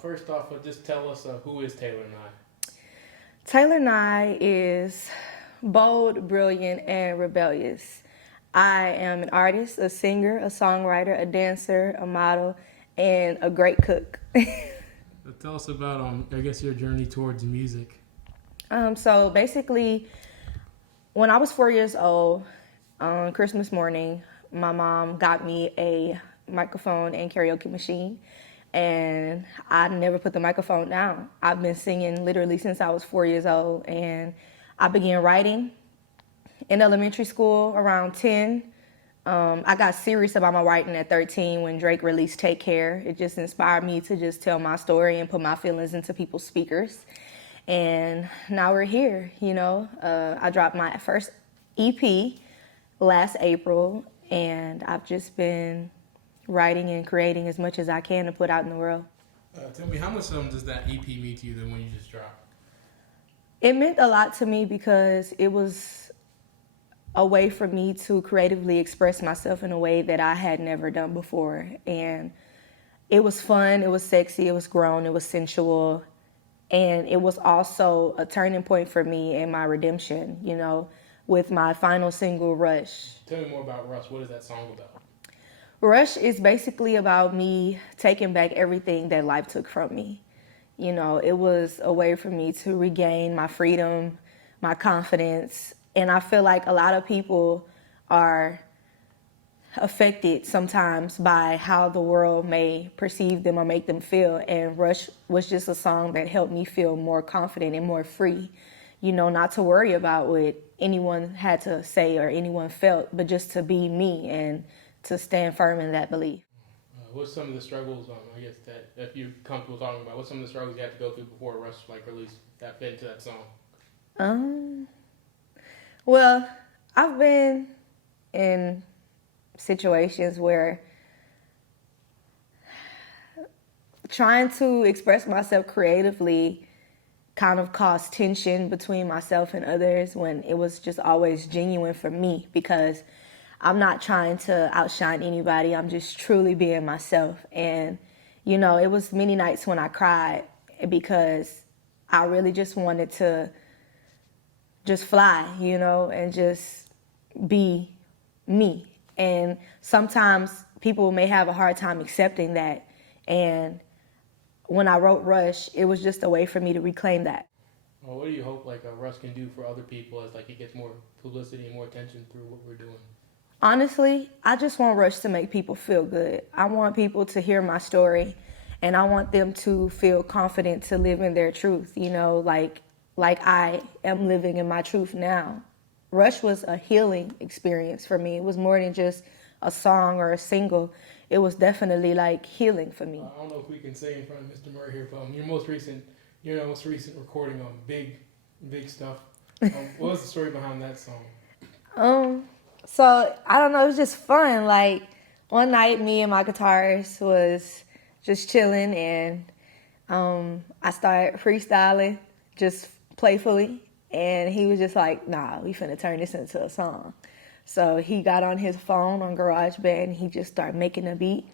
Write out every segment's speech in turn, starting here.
First off, just tell us who is Taylor Nye. Taylor Nye is bold, brilliant, and rebellious. I am an artist, a singer, a songwriter, a dancer, a model, and a great cook. Tell us about, I guess, your journey towards music. So basically, when I was 4 years old, on Christmas morning, my mom got me a microphone and karaoke machine, and I never put the microphone down. I've been singing literally since I was 4 years old, and I began writing in elementary school around 10. I got serious about my writing at 13 when Drake released Take Care. It just inspired me to just tell my story and put my feelings into people's speakers. And now we're here. I dropped my first EP last April, and I've just been writing and creating as much as I can to put out in the world. Tell me, how much does that EP mean to you than when you just dropped? It meant a lot to me because it was a way for me to creatively express myself in a way that I had never done before. And it was fun, it was sexy, it was grown, it was sensual. And it was also a turning point for me in my redemption, with my final single, Rush. Tell me more about Rush. What is that song about? Rush is basically about me taking back everything that life took from me. It was a way for me to regain my freedom, my confidence. And I feel like a lot of people are affected sometimes by how the world may perceive them or make them feel. And Rush was just a song that helped me feel more confident and more free, not to worry about what anyone had to say or anyone felt, but just to be me and to stand firm in that belief. What's some of the struggles, I guess, that if you're comfortable talking about, what's some of the struggles you had to go through before Rush released that fit into that song? Well, I've been in situations where trying to express myself creatively kind of caused tension between myself and others when it was just always genuine for me, because I'm not trying to outshine anybody. I'm just truly being myself. And, it was many nights when I cried because I really just wanted to just fly, and just be me. And sometimes people may have a hard time accepting that. And when I wrote Rush, it was just a way for me to reclaim that. Well, what do you hope Rush can do for other people as it gets more publicity and more attention through what we're doing? Honestly, I just want Rush to make people feel good. I want people to hear my story, and I want them to feel confident to live in their truth, like I am living in my truth now. Rush was a healing experience for me. It was more than just a song or a single. It was definitely like healing for me. I don't know if we can say in front of Mr. Murray here, but your most recent recording on big stuff. What was the story behind that song? So I don't know, it was just fun. Like one night, me and my guitarist was just chilling, and I started freestyling just playfully, and he was just like, "Nah, we finna turn this into a song." So he got on his phone on GarageBand, and he just started making a beat.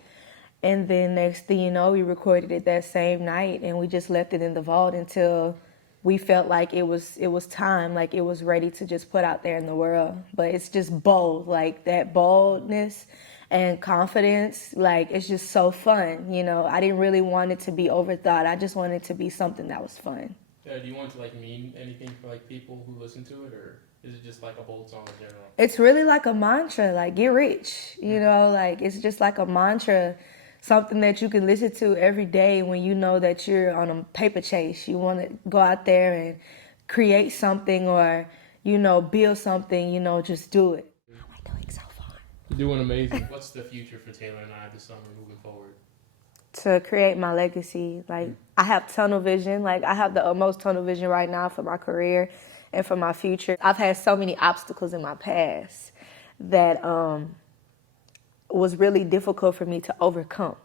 And then next thing you know, we recorded it that same night, and we just left it in the vault until we felt like it was time, like it was ready to just put out there in the world. But it's just bold, like that boldness and confidence, like it's just so fun. I didn't really want it to be overthought. I just wanted it to be something that was fun. Do you want it to mean anything for people who listen to it, or is it just a bold song in general? It's really like a mantra, like get rich, like it's just like a mantra, something that you can listen to every day when you know that you're on a paper chase. You want to go out there and create something or, build something, just do it. We're doing so far. You're doing amazing. What's the future for Taylor and I this summer moving forward? To create my legacy. I have tunnel vision. I have the utmost tunnel vision right now for my career and for my future. I've had so many obstacles in my past that was really difficult for me to overcome.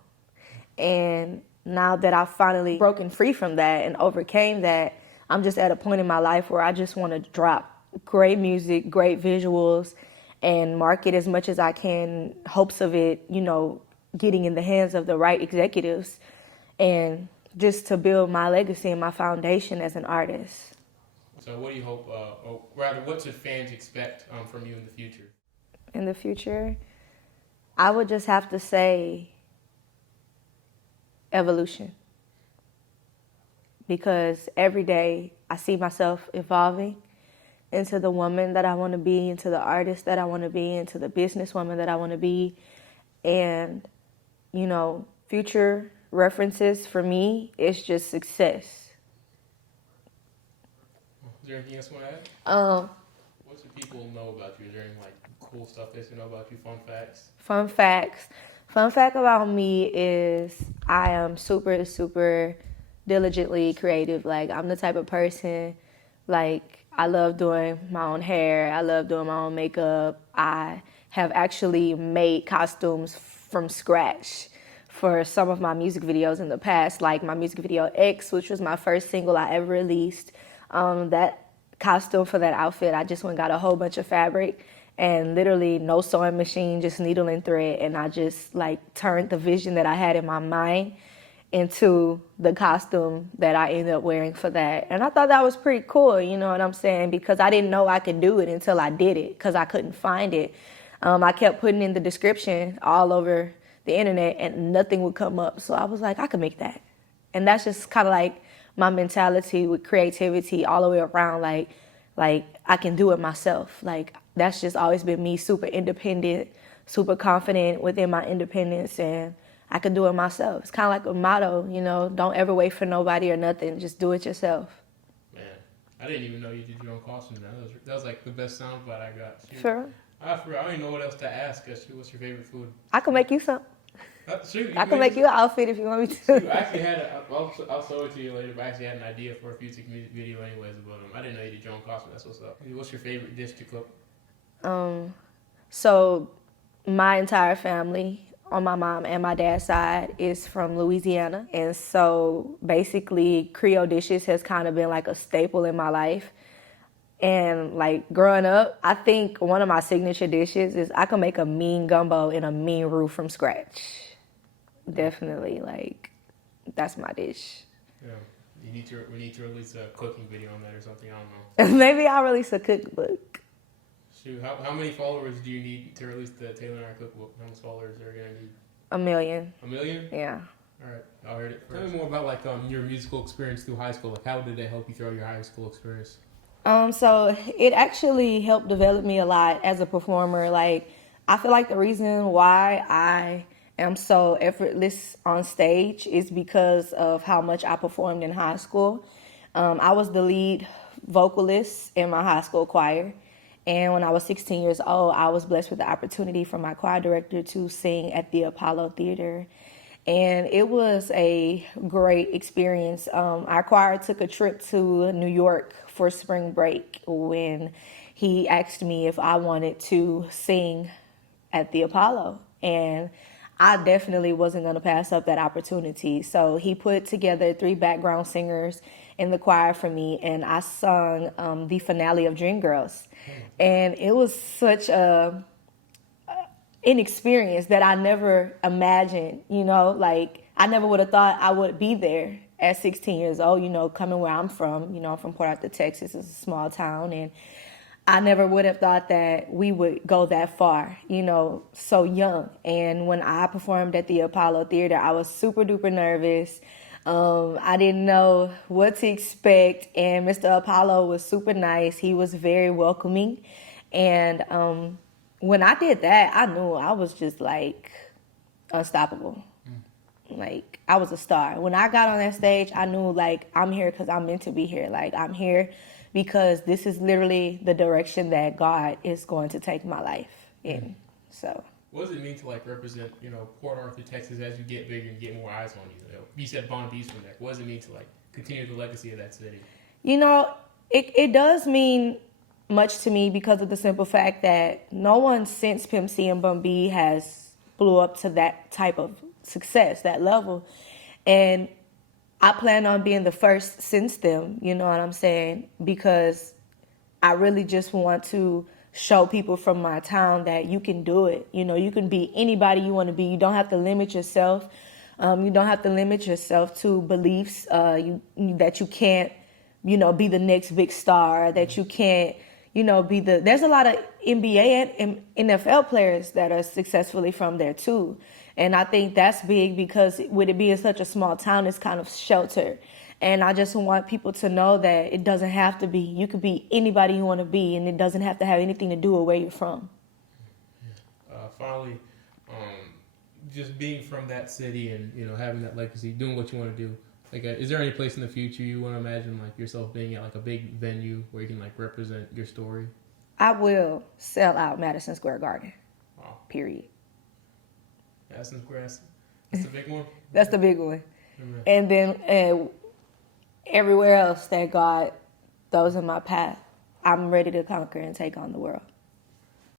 And now that I've finally broken free from that and overcame that, I'm just at a point in my life where I just want to drop great music, great visuals, and market as much as I can, hopes of it, getting in the hands of the right executives and just to build my legacy and my foundation as an artist. So what do you hope, or rather, what should fans expect from you in the future? In the future, I would just have to say evolution. Because every day I see myself evolving into the woman that I want to be, into the artist that I want to be, into the businesswoman that I want to be. And, you know, future references for me is just success. Is there anything else you want to add? What should people know about you? Is there any like cool stuff they should know about you? Fun facts? Fun facts. Fun fact about me is I am super, super diligently creative. Like, I'm the type of person, like, I love doing my own hair. I love doing my own makeup. I have actually made costumes from scratch for some of my music videos in the past, like my music video X, which was my first single I ever released. That costume for that outfit, I just went and got a whole bunch of fabric and literally no sewing machine, just needle and thread. And I just like turned the vision that I had in my mind into the costume that I ended up wearing for that. And I thought that was pretty cool, you know what I'm saying? Because I didn't know I could do it until I did it, because I couldn't find it. I kept putting in the description all over the internet and nothing would come up. So I was like, I could make that. And that's just kind of like my mentality with creativity all the way around. Like I can do it myself. Like, that's just always been me, super independent, super confident within my independence, and I can do it myself. It's kind of like a motto, you know, don't ever wait for nobody or nothing. Just do it yourself. Man, I didn't even know you did your own costume. That was like the best soundbite I got. Shoot. Sure. I don't even know what else to ask. What's your favorite food? I can make you some. Shoot, I can make you an outfit if you want me to. Shoot, I actually I'll show it to you later, but I actually had an idea for a future music video anyways about them. I didn't know you did your own costume. That's what's up. What's your favorite dish to cook? So my entire family on my mom and my dad's side is from Louisiana. And so basically Creole dishes has kind of been like a staple in my life. And like growing up, I think one of my signature dishes is I can make a mean gumbo and a mean roux from scratch. Definitely, like, that's my dish. Yeah. We need to release a cooking video on that or something. I don't know. Maybe I'll release a cookbook. Shoot, how many followers do you need to release the Taylor and I cookbook? How many followers are you gonna need? 1 million. 1 million? Yeah. All right, I heard it first. Tell me more about like your musical experience through high school. Like, how did that help you through your high school experience? So it actually helped develop me a lot as a performer. Like, I feel like the reason why I am so effortless on stage is because of how much I performed in high school. I was the lead vocalist in my high school choir. And when I was 16 years old, I was blessed with the opportunity from my choir director to sing at the Apollo Theater. And it was a great experience. Our choir took a trip to New York for spring break when he asked me if I wanted to sing at the Apollo. And I definitely wasn't going to pass up that opportunity. So he put together 3 background singers in the choir for me, and I sung the finale of Dreamgirls. And it was such an experience that I never imagined, you know, like I never would have thought I would be there at 16 years old, you know, coming where I'm from. You know, I'm from Port Arthur, Texas. It's a small town, and I never would have thought that we would go that far, you know, so young. And when I performed at the Apollo Theater, I was super duper nervous. I didn't know what to expect, and Mr. Apollo was super nice. He was very welcoming. And when I did that, I knew I was just like unstoppable. Like, I was a star. When I got on that stage, I knew, like, I'm here because I'm meant to be here. Like, I'm here because this is literally the direction that God is going to take my life in. So, what does it mean to like represent, you know, Port Arthur, Texas as you get bigger and get more eyes on you? You said Bon Beast from that. What does it mean to like continue the legacy of that city? You know, it does mean much to me because of the simple fact that no one since Pimp C and Bun B has blew up to that type of success, that level. And I plan on being the first since them, you know what I'm saying? Because I really just want to show people from my town that you can do it. You know, you can be anybody you want to be. You don't have to limit yourself. You don't have to limit yourself to beliefs that you can't, be the next big star, that you can't, be the. There's a lot of NBA and NFL players that are successfully from there too. And I think that's big because with it being such a small town, it's kind of sheltered. And I just want people to know that it doesn't have to be. You could be anybody you want to be, and it doesn't have to have anything to do with where you're from. Finally, just being from that city and having that legacy, doing what you want to do. Like, is there any place in the future you want to imagine like yourself being at, like a big venue where you can like represent your story? I will sell out Madison Square Garden. Wow. Period. Madison Square. That's the big one. That's the big one. Amen. And then everywhere else that God throws in my path, I'm ready to conquer and take on the world.